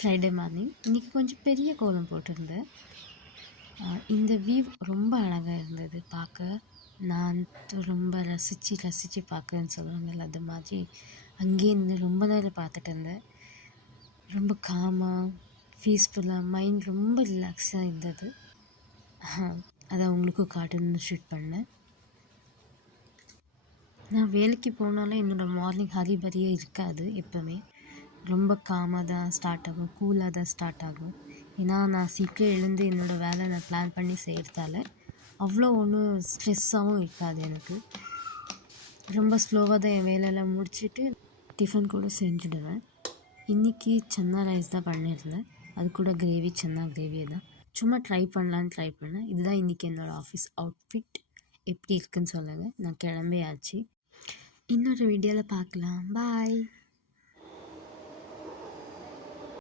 Friday morning இன்றைக்கி கொஞ்சம் பெரிய கோலம் போட்டிருந்தேன். இந்த வியூ ரொம்ப அழகாக இருந்தது பார்க்க. நான் ரொம்ப ரசித்து பார்க்குறேன்னு சொல்லுவாங்கல்ல, அது மாதிரி அங்கேயே இருந்து ரொம்ப நேரம் பார்த்துட்டு இருந்தேன். ரொம்ப காமாக பீஸ்ஃபுல்லாக மைண்ட் ரொம்ப ரிலாக்ஸாக இருந்தது. அதை அவங்களுக்கும் காட்டணும்னு ஷூட் பண்ணேன். நான் வேலைக்கு போனாலும் என்னோடய மார்னிங் ஹரிபரியே இருக்காது. எப்போவுமே ரொம்ப காமாக தான் ஸ்டார்ட் ஆகும், கூலாக தான் ஸ்டார்ட் ஆகும். ஏன்னா நான் சீக்கிரம் எழுந்து என்னோடய வேலை நான் பிளான் பண்ணி செய்கிறதால அவ்வளோ ஒன்றும் ஸ்ட்ரெஸ்ஸாகவும் இருக்காது எனக்கு. ரொம்ப ஸ்லோவாக தான் என் வேலையெல்லாம் முடிச்சுட்டு டிஃபன் கூட செஞ்சுடுவேன். இன்றைக்கி சன்னா ரைஸ் தான் பண்ணியிருந்தேன். அது கூட கிரேவி, சன்னா கிரேவியை தான் சும்மா ட்ரை பண்ணேன். இதுதான் இன்றைக்கி என்னோடய ஆஃபீஸ் அவுட்ஃபிட். எப்படி இருக்குன்னு சொல்லுங்கள். நான் கிளம்பியாச்சு. இன்னொரு வீடியோவில் பார்க்கலாம். பாய்.